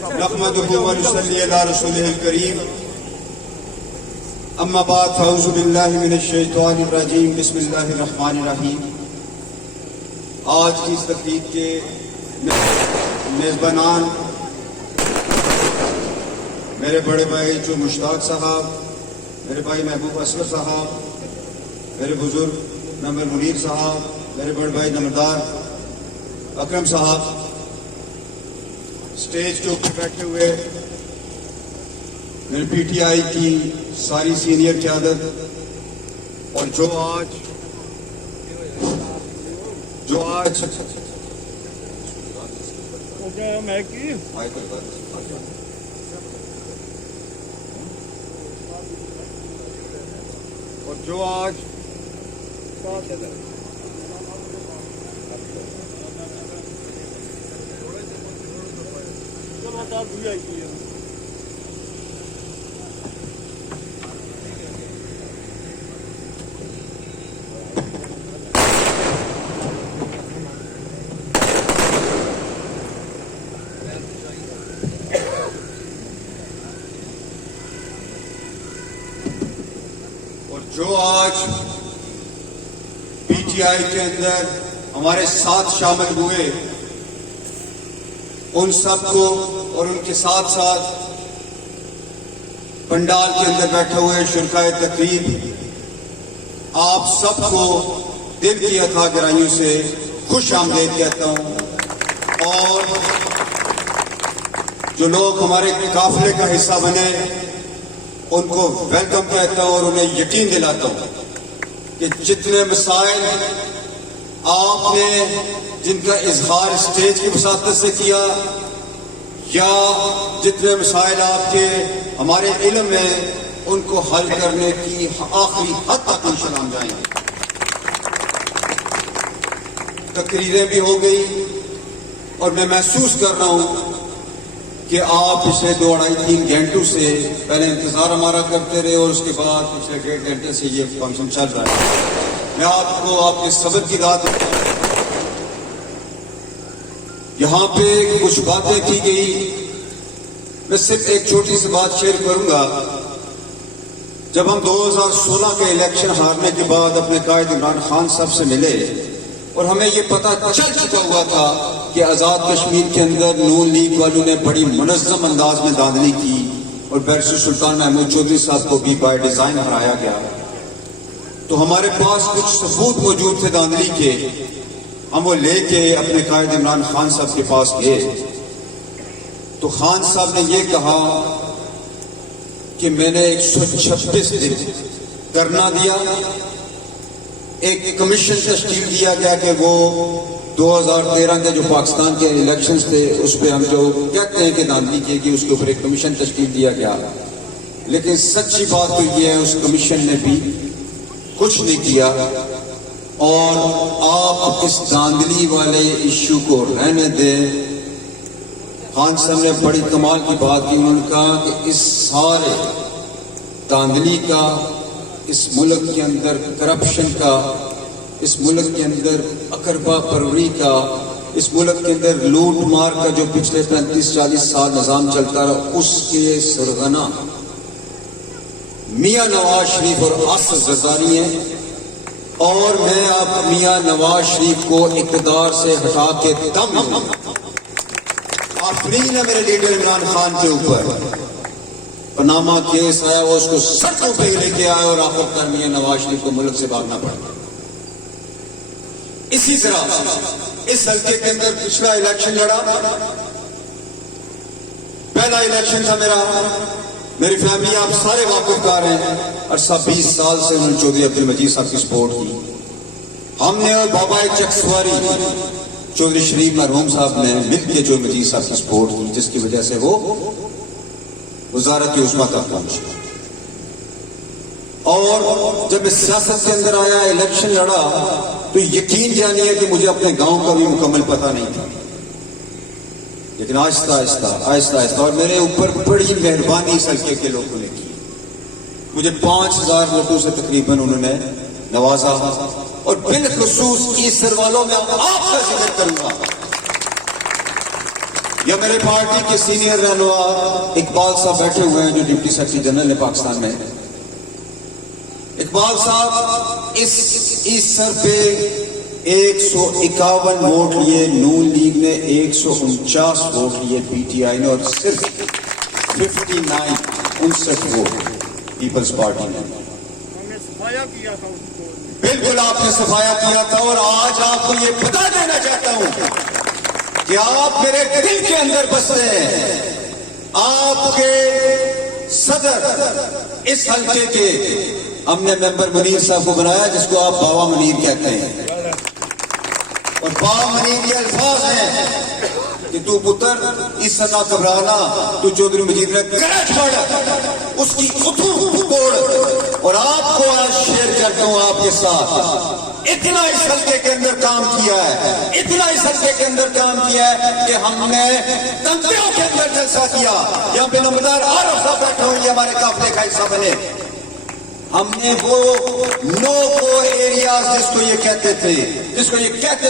نحمده ونصلي على رسوله الكريم اما بعد فاعوذ باللہ من الشیطان الرجیم بسم اللہ الرحمن الرحیم. آج کی اس تقریب کے میزبانان میرے بڑے بھائی جو مشتاق صاحب، میرے بھائی محبوب اسلم صاحب، میرے بزرگ نمبر منیر صاحب، میرے بڑے بھائی نمبردار اکرم صاحب، اسٹیج کے اوپر بیٹھے ہوئے میرے پی ٹی آئی کی ساری سینئر قیادت، اور جو آج پی ٹی آئی کے اندر ہمارے ساتھ شامل ہوئے، ان سب کو اور ان کے ساتھ ساتھ پنڈال کے اندر بیٹھے ہوئے شرکائے تقریب، آپ سب کو دل کی عطا گرائیوں سے خوش آمدید کہتا ہوں، اور جو لوگ ہمارے قافلے کا حصہ بنے ان کو ویلکم کہتا ہوں، اور انہیں یقین دلاتا ہوں کہ جتنے مسائل آپ نے جن کا اظہار اسٹیج کی وساطت سے کیا، یا جتنے مسائل آپ کے ہمارے علم میں، ان کو حل کرنے کی آخری حد تک انشاءاللہ ہم جائیں گے. تقریریں بھی ہو گئی، اور میں محسوس کر رہا ہوں کہ آپ پچھلے 2-2.5-3 گھنٹوں سے پہلے انتظار ہمارا کرتے رہے، اور اس کے بعد پچھلے 1.5 گھنٹے سے یہ فنکشن چل رہا ہے. میں آپ کو آپ کے صبر کی داد دیتا ہوں. یہاں پہ کچھ باتیں کی گئی، میں صرف ایک چھوٹی سی بات شیئر کروں گا. جب ہم 2016 کے الیکشن ہارنے کے بعد اپنے قائد عمران خان صاحب سے ملے، اور ہمیں یہ پتہ چل چکا ہوا تھا کہ آزاد کشمیر کے اندر نون لیگ والوں نے بڑی منظم انداز میں دھاندلی کی، اور بیرسٹر سلطان محمود چودھری صاحب کو بھی بائی ڈیزائن ہرایا گیا. تو ہمارے پاس کچھ ثبوت موجود تھے دھاندلی کے، ہم وہ لے کے اپنے قائد عمران خان صاحب کے پاس گئے. تو خان صاحب نے یہ کہا کہ میں نے 126 دن کرنا دیا، ایک کمیشن تشکیل دیا گیا کہ وہ 2013 کے جو پاکستان کے الیکشنز تھے اس پہ ہم جو کہتے ہیں کہ دھاندلی کی گئی، اس کے اوپر ایک کمیشن تشکیل دیا گیا. لیکن سچی بات تو یہ ہے اس کمیشن نے بھی کچھ نہیں کیا، اور آپ اس دھاندلی والے ایشو کو رہنے دیں. خان صاحب نے بڑی کمال کی بات کی، انہوں نے کہا کہ اس سارے دھاندلی کا، اس ملک کے اندر کرپشن کا، اس ملک کے اندر اقربا پروری کا، اس ملک کے اندر لوٹ مار کا جو پچھلے 35-40 سال نظام چلتا رہا، اس کے سرغنہ میاں نواز شریف اور آصف زرداری ہیں. اور میں اب میاں نواز شریف کو اقتدار سے ہٹا کے دم آفرین ہے میرے لیڈر عمران خان کے اوپر. پاناما کیس آیا، وہ اس کو سڑکوں پہ لے کے آیا، اور آخر کار میاں نواز شریف کو ملک سے بھاگنا پڑا. اسی طرح اس حلقے کے اندر پچھلا الیکشن لڑا، پہلا الیکشن تھا میری فیملی آپ سارے واقف کار ہیں، اور 20 سال سے انہوں نے چودھری عبدالمجید صاحب کی سپورٹ کی. ہم نے اور بابا چکسواری چودھری شریف مرحوم صاحب نے مل کے چودھری مجید صاحب کی سپورٹ کی، جس کی وجہ سے وہ وزارت عظمیٰ تک پہنچے. اور جب اس سیاست کے اندر آیا، الیکشن لڑا، تو یقین جانیے کہ مجھے اپنے گاؤں کا بھی مکمل پتہ نہیں تھا. لیکن آہستہ آہستہ اور میرے اوپر بڑی مہربانی اس حلقے کے لوگوں نے کی. مجھے 5000 ووٹوں سے تقریباً انہوں نے نوازا، اور بالخصوص کیسر والوں میں آپ کا ذکر کروں گا. یا میرے پارٹی کے سینئر رہنما اقبال صاحب بیٹھے ہوئے ہیں جو ڈپٹی سیکرٹری جنرل ہے پاکستان میں. اقبال صاحب اس سر پہ 151 ووٹ لیے, نون لیگ نے 149 ووٹ لیے, پی ٹی آئی نے, اور صرف 59 ووٹ پیپلز پارٹی نے. بالکل آپ نے صفایا کیا تھا. اور آج آپ کو یہ بتا دینا چاہتا ہوں کہ آپ میرے دل کے اندر بستے ہیں. آپ کے صدر اس حلقے کے ہم نے ممبر منیر صاحب کو بنایا, جس کو آپ بابا منیر کہتے ہیں. اور بابا منیر کے الفاظ ہیں کہ تو پتر اس سے نہ گھبرانا, تو چودھری مجید نے گرج پڑ اس کی اتھو کوڑ. اور آپ کو آج شیئر کرتا ہوں آپ کے ساتھ. اتنا اس حلقے کے اندر کام کیا ہے, اتنا اس حلقے کے اندر کام کیا ہے کہ ہم نے تنگیوں کے اندر جلسہ کیا. یہاں پہ نمبردار عارف صاحب بیٹھے ہوئے, یہ ہمارے قافلے کا حصہ بنے. ہم نے وہ نو کور ایریاز جس کو یہ کہتے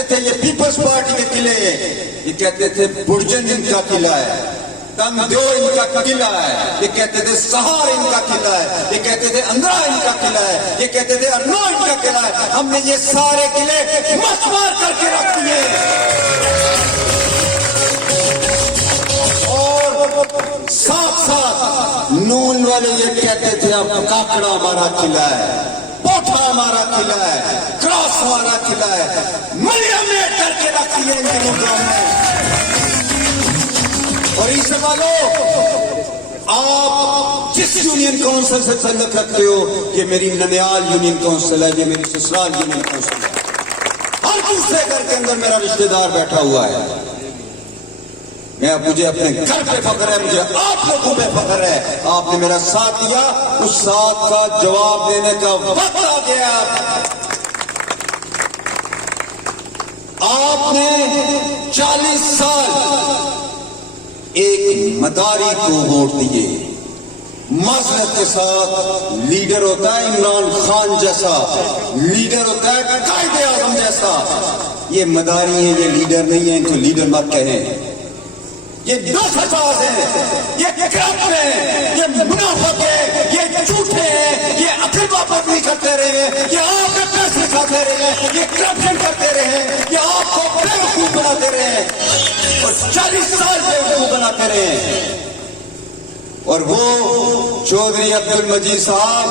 تھے یہ پیپلز پارٹی کے قلعے ہیں. یہ کہتے تھے برجن ان کا قلعہ ہے, تنگدیو ان کا قلعہ ہے, یہ کہتے تھے سہار ان کا قلعہ ہے, یہ کہتے تھے اندرا ان کا قلعہ ہے, یہ کہتے تھے ارنو ان کا قلعہ ہے. ہم نے یہ سارے قلعے مسمار کر کے رکھ دیے. اور ساتھ ساتھ نون والے یہ کہتے تھے اب کاکڑا ہمارا قلعہ ہے, پوٹھا ہمارا قلعہ ہے, کراس ہمارا قلعہ ہے. ملیامیٹ کر کے رکھ دیے ان کے مقام میں. اور اس والوں, آپ جس یونین کونسل سے تعلق رکھتے ہو, یہ میری ننیال یونین کونسل ہے, یہ میری سسرال یونین کونسل ہے. ہر دوسرے گھر کے اندر میرا رشتہ دار بیٹھا ہوا ہے. مجھے اپنے گھر پہ فخر ہے, مجھے آپ لوگوں پہ فخر ہے. آپ نے میرا ساتھ دیا, اس ساتھ کا جواب دینے کا وقت آ گیا. آپ نے 40 سال ایک مداری کو ووٹ دیے. معذرت کے ساتھ لیڈر ہوتا ہے عمران خان جیسا, لیڈر ہوتا ہے قائد اعظم جیسا. یہ مداری ہیں, یہ لیڈر نہیں ہیں, ان کو لیڈر مت کہیں. یہ دوساز ہیں, یہ کرپٹ ہیں, یہ منافق ہیں, یہ جھوٹے ہیں, یہ عقل واپس نہیں کرتے رہے ہیں, یہ آپ کے پیسے کھاتے رہے ہیں, یہ کرپشن کرتے رہے ہیں, یہ آپ کو بیوقوف بناتے رہے ہیں, اور 40 سال بیوقوف بناتے رہے ہیں. اور وہ چودھری عبد المجید صاحب,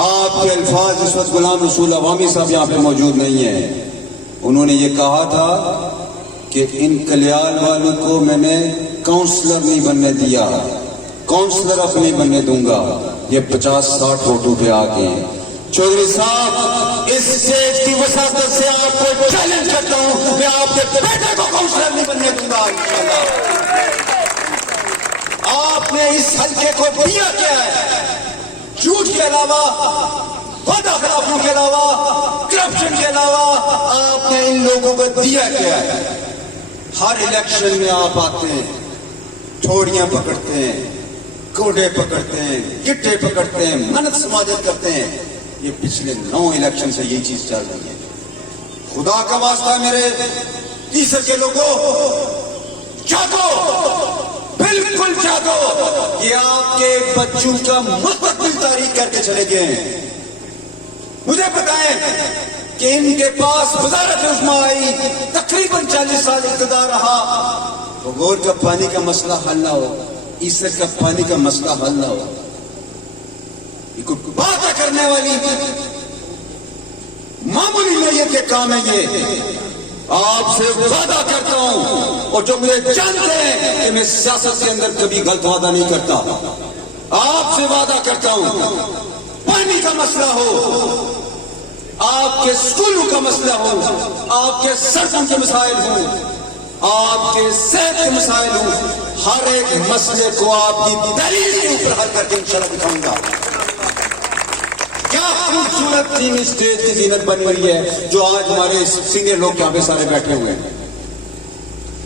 آپ کے الفاظ اس وقت غلام رسول عوامی صاحب یہاں پہ موجود نہیں ہیں. انہوں نے یہ کہا تھا کہ ان کلیال والوں کو میں نے کاؤنسلر نہیں بننے دیا, کاؤنسلر اب نہیں بننے دوں گا. یہ 50-60 ووٹوں پہ آ گئے. چودھری صاحب, اس اسٹیج کی وساطت سے آپ کو چیلنج کرتا ہوں, میں آپ کے بیٹے کو کاؤنسلر نہیں بننے دوں گا. آپ نے اس حلقے کو دیا کیا ہے؟ جھوٹ کے علاوہ, وعدہ خلافیوں کے علاوہ, کرپشن کے علاوہ آپ نے ان لوگوں کو دیا کیا ہے؟ ہر الیکشن میں آپ آتے ہیں, ٹھوڑیاں پکڑتے ہیں, کوڑے پکڑتے ہیں, گٹے پکڑتے ہیں, منت سماجت کرتے ہیں. یہ پچھلے 9 الیکشن سے یہی چیز چل رہی ہے. خدا کا واسطہ میرے تیسر کے لوگوں, جاگو, بالکل جاگو. یہ آپ کے بچوں کا مستقبل تاریخ کر کے چلے گئے ہیں. مجھے بتائیں کہ ان کے پاس وزارت عظمیٰ آئی, تقریباً 40 سال اقتدار رہا, غور کا پانی کا مسئلہ حل نہ ہو, عیسر کا پانی کا مسئلہ حل نہ ہو. یہ کوئی بات کرنے والی معمولی نیت کے کام ہے. یہ آپ سے وعدہ کرتا ہوں, اور جو مجھے جانتے ہیں کہ میں سیاست کے اندر کبھی غلط وعدہ نہیں کرتا, آپ سے وعدہ کرتا ہوں, پانی کا مسئلہ ہو, آپ کے سکولوں کا مسئلہ ہو, آپ کے سڑکوں کے مسائل ہوں, آپ کے صحت کے مسائل ہوں, ہر ایک مسئلے کو آپ کی دلیل کے اوپر حل کر کے انشاءاللہ دکھاؤں گا. کیا خوبصورت تین اسٹیج کی زینت بنی ہوئی ہے جو آج ہمارے سینئر لوگ یہاں پہ سارے بیٹھے ہوئے ہیں.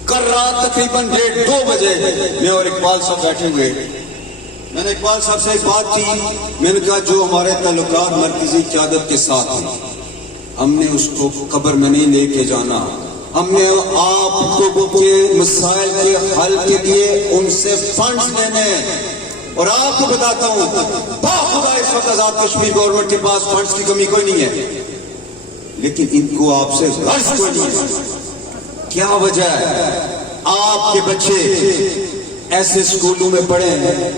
کل رات تقریباً 1:30-2 بجے میں اور اقبال صاحب بیٹھے ہوئے. میں نے اقبال صاحب سے بات کی, میں نے کہا جو ہمارے تعلقات مرکزی قیادت کے ساتھ ہیں, ہم نے اس کو قبر میں نہیں لے کے جانا, ہم نے آپ کو کے مسائل کے حل کے لیے ان سے فنڈز لینے ہیں. اور آپ کو بتاتا ہوں باخدا اس وقت آزاد کشمیر گورنمنٹ کے پاس فنڈز کی کمی کوئی نہیں ہے، لیکن ان کو آپ سے غرض کوئی نہیں ہے. کیا وجہ ہے؟ آپ کے بچے ایسے اسکولوں میں پڑھے ہیں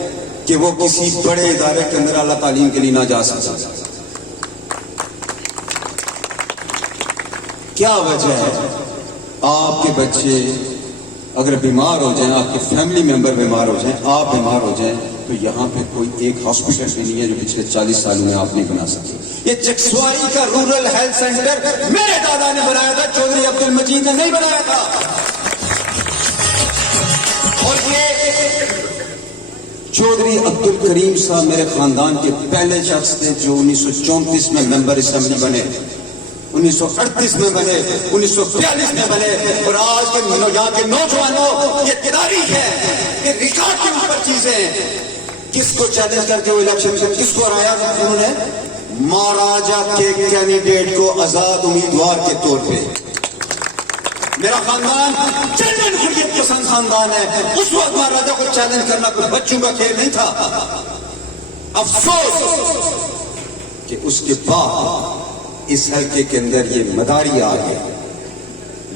کہ وہ کسی بڑے ادارے کے اندر اعلیٰ تعلیم کے لیے نہ جا سکتے. کیا وجہ ہے؟ آپ کے بچے اگر بیمار ہو جائیں، آپ کے فیملی ممبر بیمار ہو جائیں، آپ بیمار ہو جائیں، تو یہاں پہ کوئی ایک ہاسپٹل بھی نہیں ہے جو پچھلے 40 سالوں میں آپ نہیں بنا سکتے. یہ چکسوائی کا رورل ہیلتھ سینٹر میرے دادا نے بنایا تھا، چودھری عبد المجید نے نہیں بنایا تھا. اور یہ چودھری عبد الکریم صاحب میرے خاندان کے پہلے شخص تھے جو 1934 میں ممبر اسمبلی بنے، 1938 میں بنے، 1942 میں بنے. اور آج کے یہاں کے نوجوانوں یہ تاریخ ہے، یہ ریکارڈ کے اوپر چیزیں ہیں. کس کو چیلنج کر کے وہ الیکشن میں کس کو ہرایا انہوں نے؟ مہاراجا کے کینڈیڈیٹ کو آزاد امیدوار کے طور پہ. میرا خاندان جنرل حریت پسند خاندان ہے. اس وقت مہاراجا کو چیلنج کرنا کوئی بچوں کا کھیل نہیں تھا. افسوس کہ اس کے بعد اس حلقے کے اندر یہ مداری آ گیا،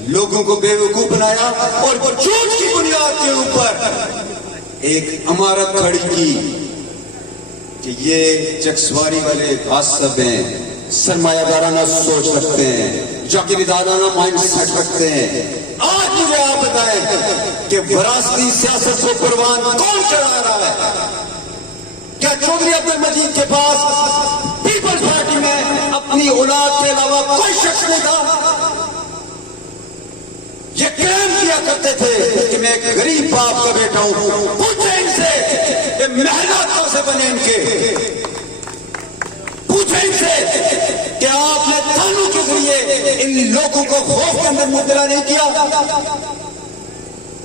لوگوں کو بے وقوف بنایا اور جھوٹ کی بنیاد کے اوپر ایک عمارت کھڑی کی کہ یہ چکسواری والے غاصب ہیں، سرمایہ دارانہ سوچ رکھتے ہیں، جاگیردارانہ مائنڈ سیٹ رکھتے ہیں. آج مجھے آپ بتائیں کہ وراثتی سیاست کو قربان کون چڑھا رہا ہے؟ کیا چودھری عبد المجید کے پاس پیپلز پارٹی میں اپنی اولاد کے علاوہ کوئی شخص نہیں تھا؟ یہ کلیم کیا کرتے تھے کہ میں ایک غریب باپ کا بیٹا ہوں. پوچھیں ان سے کہ محنت کیسے بنے ان کے. پوچھیں ان سے کہ آپ نے تھانوں کے ذریعے ان لوگوں کو خوف کے اندر مبتلا نہیں کیا.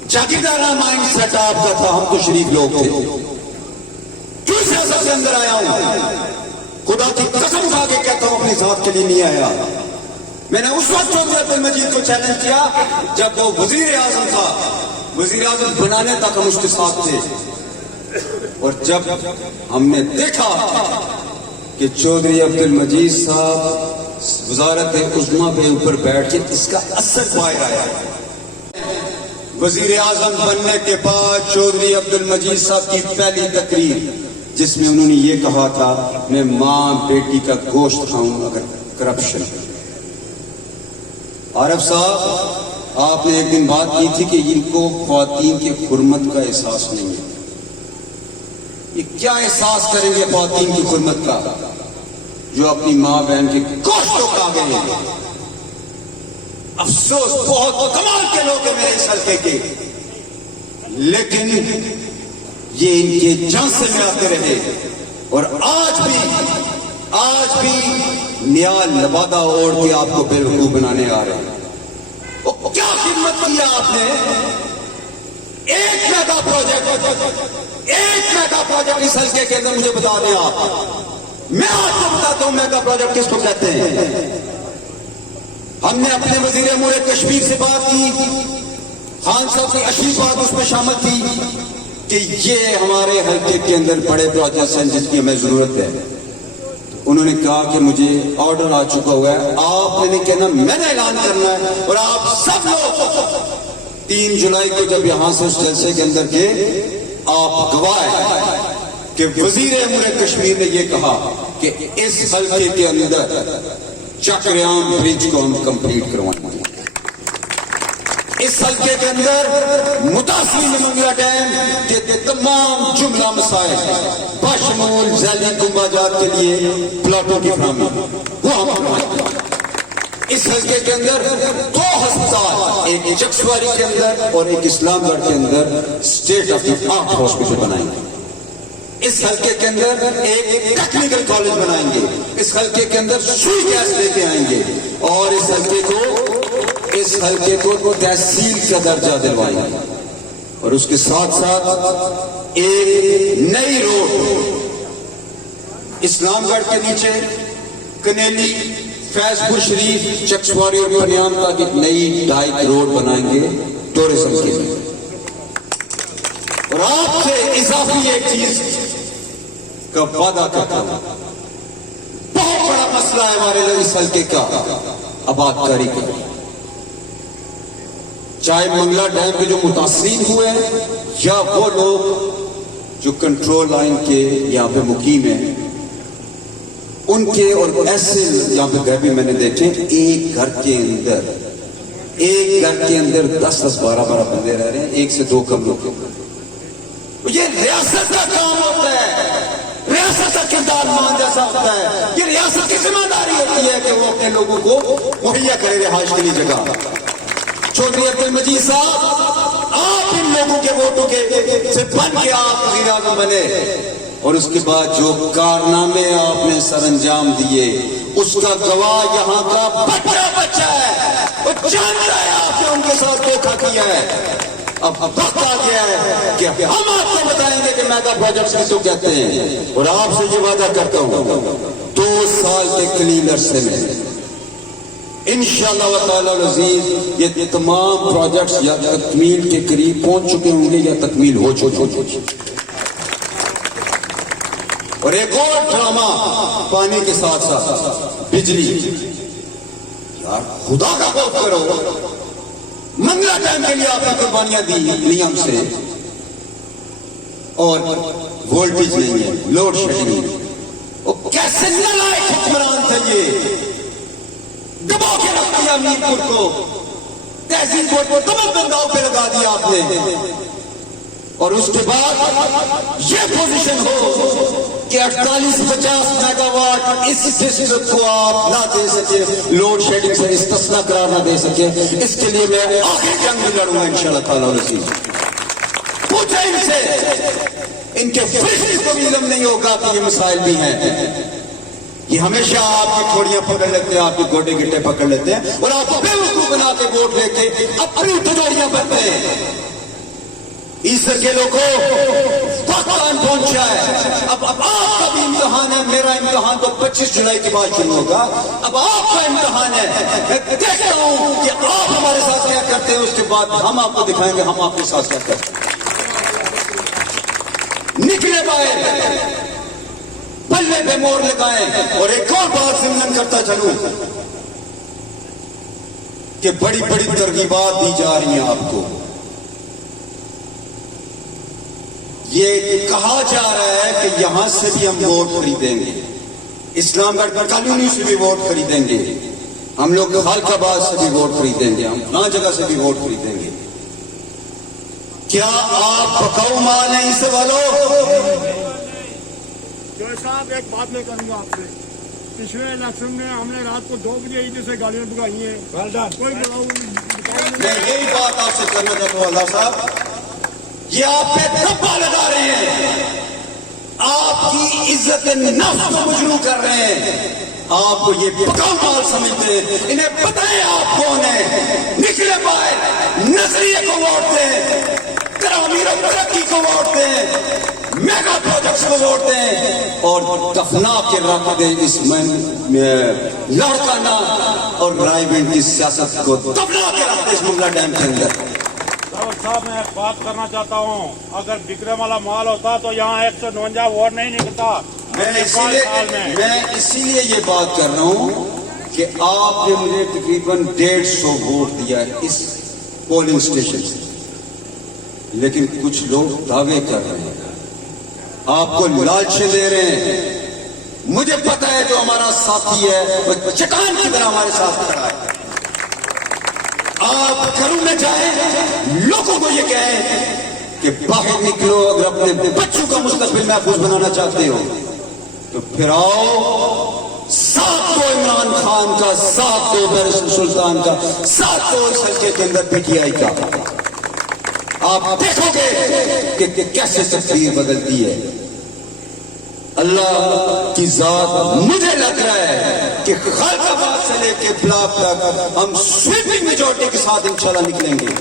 جاگیردارانہ مائنڈ سیٹ آپ کا تھا. ہم تو شریف لوگ تھے. کیوں سیاست کے اندر آیا ہوں؟ خدا کی قسم کھا کے کہتا ہوں اپنی ذات کے لیے نہیں آیا. میں نے اس وقت چودھری عبد المجید کو چیلنج کیا جب وہ وزیر اعظم تھا. وزیر اعظم بنانے تک ہم اس کے ساتھ تھے. اور جب ہم نے دیکھا کہ چودھری عبد المجید صاحب وزارت عظمیٰ کے اوپر بیٹھ کے اس کا اثر باہر آیا. وزیر اعظم بننے کے بعد چودھری عبد المجید صاحب کی پہلی تقریر جس میں انہوں نے یہ کہا تھا میں ماں بیٹی کا گوشت کھاؤں اگر کرپشن. عارف صاحب آپ نے ایک دن بات کی تھی کہ ان کو خواتین کی حرمت کا احساس نہیں ہے. یہ کیا احساس کریں گے خواتین کی حرمت کا جو اپنی ماں بہن کے گوشتوں کھا گئے ہیں؟ افسوس بہت کمال کے لوگ ہیں میرے اس حلقے کے، لیکن یہ ان کے جھانسے میں آتے رہے اور آج بھی نیا لبادہ اوڑھ کے آپ کو بے وقوف بنانے آ رہے ہیں. کیا خدمت کیا آپ نے؟ ایک میگا پروجیکٹ اس حلقے کے اندر مجھے بتا دیں آپ. میں آپ کو بتاتا ہوں میگا پروجیکٹ کس کو کہتے ہیں. ہم نے اپنے وزیر امور کشمیر سے بات کی، خان صاحب کی اچھی بات اس میں شامل تھی کہ یہ ہمارے حلقے کے اندر بڑے پروجیکٹس ہیں جس کی ہمیں ضرورت ہے. انہوں نے کہا کہ مجھے آرڈر آ چکا ہوا ہے، آپ نے نہیں کہنا میں نے اعلان کرنا ہے. اور آپ سب لوگ 3 جولائی کو جب یہاں سے اس جلسے کے اندر گئے آپ گواہ ہیں کہ وزیر امور کشمیر نے یہ کہا کہ اس حلقے کے اندر چکریام برج کو ہم کمپلیٹ کروائیں گے. اس حلقے کے اندر متاثرین منگلا ڈیم کے تمام جملہ مسائل بشمول ذیلی گنبا جات کے لیے پلاٹوں کی فراہمی وہ ہم کروائیں گے. اس حلقے کے اندر 2 ہسپتال، ایک چکسواری کے اندر اور ایک اسلام گڑھ کے اندر state of the art hospital بنائیں گے. اس حلقے کے اندر ایک ٹیکنیکل کالج بنائیں گے. اس حلقے کے اندر سوئی گیس لے کے آئیں گے اور اس حلقے کو تحصیل کا درجہ دلوائیں گے. اور اس کے ساتھ ساتھ ایک نئی روڈ اسلام گڑھ کے نیچے کنیلی فیض پور شریف چکسواری اور پنیام تک ایک نئی 2.5 کروڑ بنائیں گے ٹورزم کے لیے. اور آپ سے اضافی ایک چیز کا وعدہ کرتا ہوں. بہت بڑا مسئلہ ہے ہمارے لیے اس حلقے کا آباد کاری کا. چاہے منگلا ڈیم کے جو متاثرین ہوئے ہیں یا وہ لوگ جو کنٹرول لائن کے یہاں پہ مقیم ہیں, ان کے اور ایسے یہاں پہ گھر بھی میں نے دیکھے, ایک گھر کے اندر 10-12 بندے رہ رہے ہیں, 1 سے 2 کمروں کے اندر. یہ ریاست کا کام ہوتا ہے, ریاست کا کردار مان جیسا ہوتا ہے. یہ ریاست کی ذمہ داری ہوتی ہے کہ وہ اپنے لوگوں کو مہیا کرے رہائش کے لیے جگہ. چودھری عبد المجید صاحب, آپ ان لوگوں کے ووٹوں کے سے بن کے آپ وزیر اعظم بنے, اور اس کے بعد جو کارنامے آپ نے سر انجام دیے اس کا گواہ یہاں کا بچہ ہے. وہ جانتا ہے آپ نے ان کے ساتھ دھوکہ کیا ہے. اب وقت آ گیا ہے کہ ہم آپ کو بتائیں گے کہ میگا پروجیکٹس کسے کہتے ہیں. اور آپ سے یہ وعدہ کرتا ہوں 2 سال کے قلیل عرصے میں انشاءاللہ تعالی العزیز یہ تمام پروجیکٹس یا تکمیل کے قریب پہنچ چکے ہوں گے یا تکمیل ہو چکے. اور ایک اور ڈرامہ پانی کے ساتھ ساتھ بجلی. یار خدا کا خوف کرو, منگلا ڈیم کے لیے آپ نے قربانیاں دی نیم سے, اور وولٹیج نہیں ہے, لوڈ شیڈنگ. وہ کیسے نالائق حکمران تھے, یہ دبا کے رکھ دیا میرپور کو, تہذیب بورڈ کو دبا بنداؤ پہ لگا دیا آپ نے. اور اس کے بعد یہ پوزیشن ہو کہ 48-50 میگا واٹ اس ڈسٹرکٹ کو آپ نہ دے سکے, لوڈ شیڈنگ سے استثناء قرار نہ دے سکے. اس کے لیے میں آخری جنگ بھی لڑوں گا انشاءاللہ تعالیٰ العزیز. پوچھیں ان سے, ان کے فریج کو بھی علم نہیں ہوگا کہ یہ مسائل بھی ہیں. یہ ہمیشہ آپ کی کھوڑیاں پکڑ لیتے ہیں, آپ کے گوٹے گٹے پکڑ لیتے ہیں, اور آپ کو بے وقوف بنا کے ووٹ لے کے اپنی تجوریاں بنتے ہیں. عیسر کے لوگوں وقت ٹائم پہنچا ہے. اب آپ کا بھی امتحان ہے, میرا امتحان تو 25 جولائی کے بعد شروع ہوگا. اب آپ کا امتحان ہے, میں دیکھتا ہوں کہ آپ ہمارے ساتھ کیا کرتے ہیں, اس کے بعد ہم آپ کو دکھائیں گے ہم آپ کے ساتھ کیا کرتے ہیں. نکلے باہر, پلے پہ مور لگائیں. اور ایک اور بات ضمن کرتا چلوں کہ بڑی بڑی ترغیبات دی جا رہی ہیں آپ کو. یہ کہا جا رہا ہے کہ یہاں سے بھی ہم ووٹ خریدیں گے, اسلام گڑھ کالونی سے بھی ووٹ خریدیں گے, ہم لوگ خالق آباد سے بھی ووٹ خریدیں گے, ہم فلاں جگہ سے بھی ووٹ خریدیں گے. کیا آپ پکاؤ مال ہیں اس والوں؟ صاحب ایک بات میں کروں گا آپ سے. پچھلے الیکشن میں ہم نے رات کو 2 بجے عید سے گاڑیاں بگائی ہیں. کوئی میں یہی بات آپ سے کرنا چاہتا ہوں اللہ صاحب, یہ آپ پہ دھبا لگا رہے ہیں, آپ کی عزت نفس کو مجروح کر رہے ہیں. آپ کو یہ پکاؤ مال سمجھتے ہیں, انہیں پتہ ہے آپ کون ہیں. نکلے باہر, نظریے کو ووٹ دیں, تعمیر و ترقی کو ووٹ دیں, میگا پروجیکٹس کو ووٹ دیں, اور دفنا کے رکھ دیں اس لڑکانہ اور رائے بینٹ کی سیاست کو دفنا کے رکھ دیں اس منگلا ڈیم کے اندر. صاحب میں ایک بات کرنا چاہتا ہوں, اگر بکرے والا مال ہوتا تو یہاں 149 ووٹ نہیں نکلتا. میں اسی لیے یہ بات کر رہا ہوں کہ آپ نے مجھے تقریباً 150 ووٹ دیا اس پولنگ اسٹیشن سے, لیکن کچھ لوگ دعوے کر رہے ہیں, آپ کو لالچیں دے رہے ہیں. مجھے پتا ہے جو ہمارا ساتھی ہے وہ چٹان کی طرح ہمارے ساتھ کھڑا ہے. آپ گھروں میں جائیں, لوگوں کو یہ کہیں کہ باہر نکلو, اگر اپنے بچوں کا مستقبل محفوظ بنانا چاہتے ہو تو پھر آؤ, ساتھ دو عمران خان کا, ساتھ دو بیرسٹر سلطان کا, ساتھ دو اس حلقے کے اندر پی ٹی آئی کا. آپ دیکھو گے کہ کیسے تقدیر بدلتی ہے. اللہ کی ذات, مجھے لگ رہا ہے کہ خالق آباد سے لے کے بلاک تک ہم سویپنگ میجورٹی کے ساتھ انشاءاللہ نکلیں گے.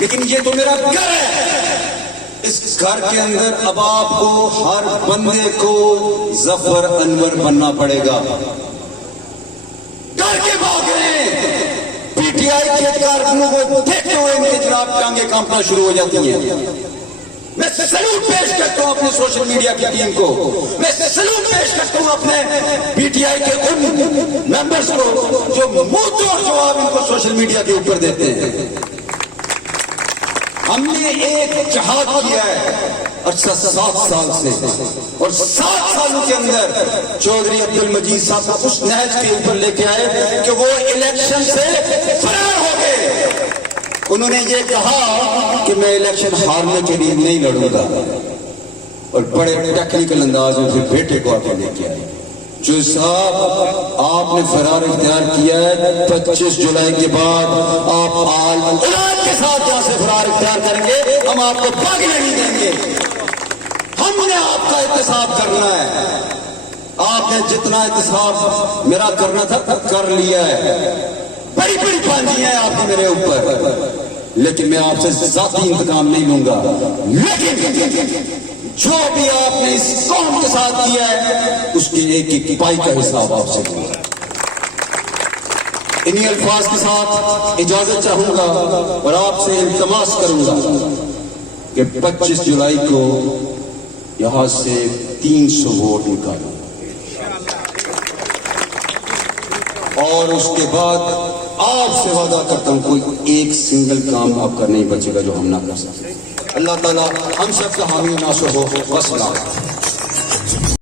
لیکن یہ تو میرا گھر ہے, اس گھر کے اندر اب آپ کو ہر بندے کو ظفر انور بننا پڑے گا. ٹی آئی کے کارکنوں کو دیکھتے ہوئے ان کے جناب ٹانگیں کانپنا شروع ہو جاتی ہیں. میں سلوٹ پیش کرتا ہوں اپنے سوشل میڈیا کی ٹیم کو, میں سلوٹ پیش کرتا ہوں اپنے پی ٹی آئی کے ان ممبرز کو جو منہ توڑ جواب ان کو سوشل میڈیا کے اوپر دیتے ہیں. ہم نے ایک جہاد کیا ہے عرصہ 7 سال سے, اور 7 سالوں کے اندر چودھری عبد المجید صاحب کو اس نہج کے اوپر لے کے آئے کہ وہ الیکشن سے فرار ہو گئے. انہوں نے یہ کہا کہ میں الیکشن ہارنے کے لیے نہیں لڑوں گا, اور بڑے ٹیکنیکل انداز میں پھر بیٹے کو آگے لے کے آئے. جو صاحب آپ نے فرار اختیار کیا ہے, 25 جولائی کے بعد آپ اولاد کے ساتھ یہاں سے فرار اختیار کریں گے, ہم آپ کو بھاگنے نہیں دیں گے. ہم نے آپ کا احتساب کرنا ہے. آپ نے جتنا احتساب میرا کرنا تھا کر لیا ہے. بڑی بڑی پانچیاں ہیں آپ کی میرے اوپر, لیکن میں آپ سے ذاتی انتقام نہیں لوں گا. لیکن جو بھی آپ نے اس قوم کے ساتھ کیا ہے اس کی ایک ایک پائی کا حساب آپ سے دوں گا. انہی الفاظ کے ساتھ اجازت چاہوں گا اور آپ سے التماس کروں گا کہ 25 جولائی کو یہاں سے 300 ووٹ نکالیں, اور اس کے بعد آپ سے وعدہ کرتا ہوں کوئی ایک سنگل کام آپ کا نہیں بچے گا جو ہم نہ کر سکتے. اللہ تعالیٰ ہم سب کا حامی و ناصر ہو. والسلام.